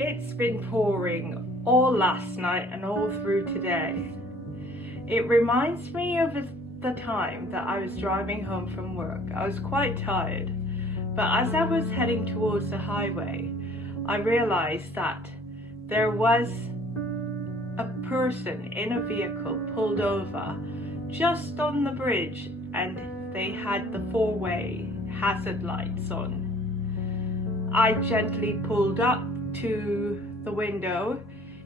It's been pouring all last night and all through today. It reminds me of the time that I was driving home from work. I was quite tired, but as I was heading towards the highway, I realized that there was a person in a vehicle pulled over just on the bridge, and they had the four-way hazard lights on. I gently pulled up to the window.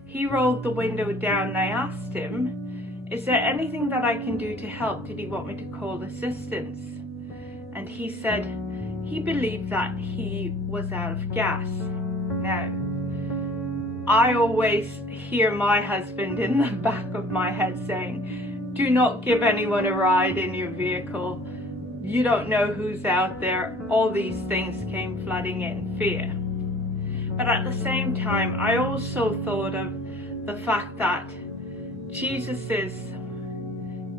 He rolled the window down and I asked him, "Is there anything that I can do to help? Did he want me to call assistance?" And he said he believed that he was out of gas. Now, I always hear my husband in the back of my head saying, "Do not give anyone a ride in your vehicle. You don't know who's out there." All these things came flooding in, fear. But at the same time, I also thought of the fact that Jesus's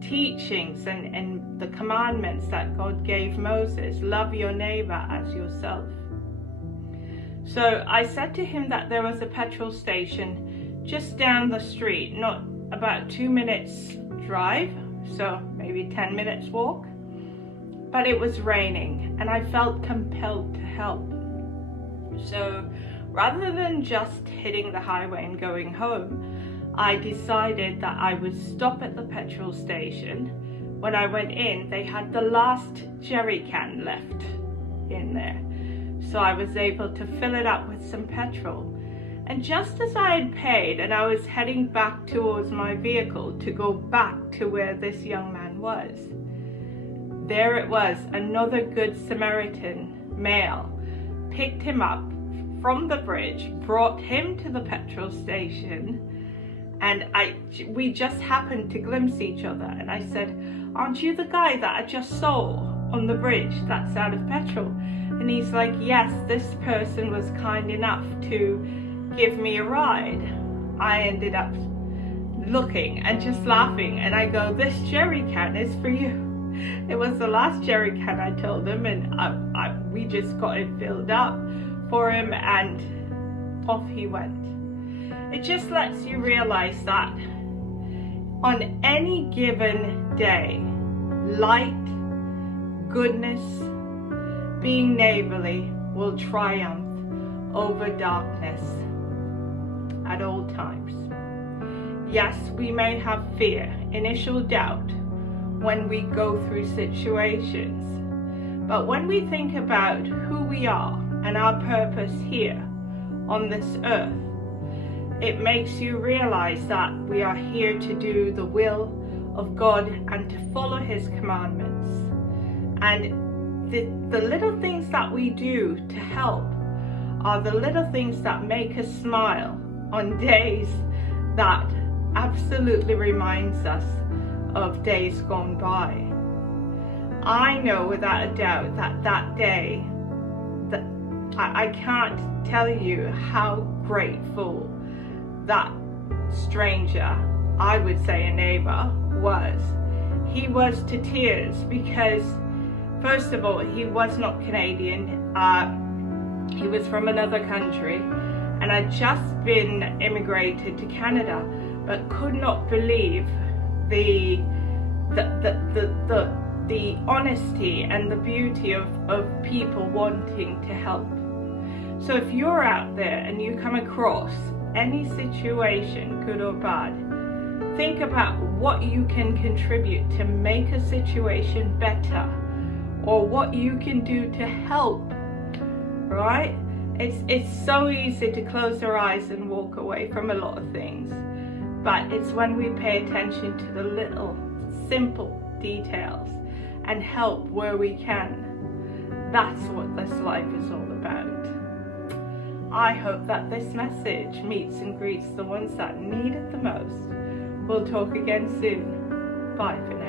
teachings and the commandments that God gave Moses, love your neighbor as yourself. So I said to him that there was a petrol station just down the street, not about 2 minutes drive, so maybe 10 minutes walk. But it was raining and I felt compelled to help. So rather than just hitting the highway and going home, I decided that I would stop at the petrol station. When I went in, they had the last jerry can left in there. So I was able to fill it up with some petrol. And just as I had paid and I was heading back towards my vehicle to go back to where this young man was, there it was, another Good Samaritan male picked him up from the bridge, brought him to the petrol station, and we just happened to glimpse each other. And I said, "Aren't you the guy that I just saw on the bridge that's out of petrol?" And he's like, "Yes, this person was kind enough to give me a ride." I ended up looking and just laughing, and I go, "This jerry can is for you." It was the last jerry can, I told him, and we just got it filled up for him, and off he went. It just lets you realize that on any given day, light, goodness, being neighborly will triumph over darkness at all times. Yes, we may have fear, initial doubt when we go through situations, but when we think about who we are and our purpose here on this earth, it makes you realize that we are here to do the will of God and to follow His commandments. And the little things that we do to help are the little things that make us smile on days that absolutely reminds us of days gone by. I know without a doubt that day, that I can't tell you how grateful that stranger, I would say a neighbor, was. He was to tears because, first of all, he was not Canadian. He was from another country and had just been immigrated to Canada, but could not believe the honesty and the beauty of people wanting to help. So if you're out there and you come across any situation, good or bad, think about what you can contribute to make a situation better, or what you can do to help, right? It's so easy to close our eyes and walk away from a lot of things, but it's when we pay attention to the little simple details and help where we can. That's what this life is all about. I hope that this message meets and greets the ones that need it the most. We'll talk again soon. Bye for now.